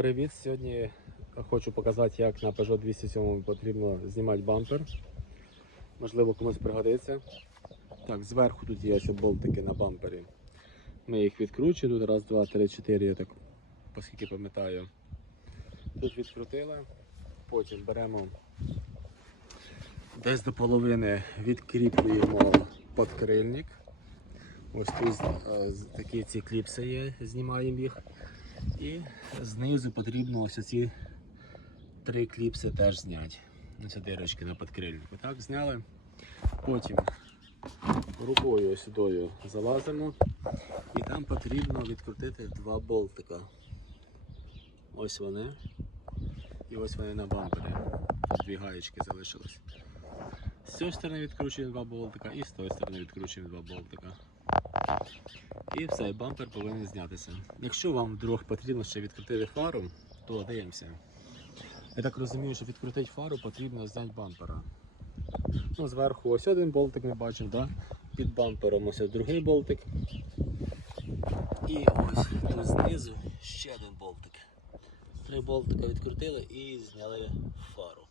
Привіт! Сьогодні хочу показати, як на Peugeot 207 потрібно знімати бампер. Можливо, комусь пригодиться. Так, зверху тут є ось болтики на бампері. Ми їх відкручуємо. Тут раз, два, три, чотири, я так оскільки пам'ятаю. Тут відкрутили. Потім беремо десь до половини відкріплюємо подкрильник. Ось тут е, такі ці кліпси є, знімаємо їх. І знизу потрібно ось ці три кліпси теж зняти. Ось дирочки на підкрильнику. Так, зняли. Потім рукою ось сюди залазимо. І там потрібно відкрутити два болтика. Ось вони. І ось вони на бампері. Дві гаєчки залишились. З цієї сторони відкручуємо два болтика і з тої сторони відкручуємо два болтика. І все, бампер повинен знятися. Якщо вам вдруг потрібно ще відкрутити фару, то дивимося. Я так розумію, що відкрутити фару потрібно зняти бампера. Ну, зверху ось один болтик ми бачимо, да? під бампером ось другий болтик. І ось тут знизу ще один болтик. Три болтика відкрутили і зняли фару.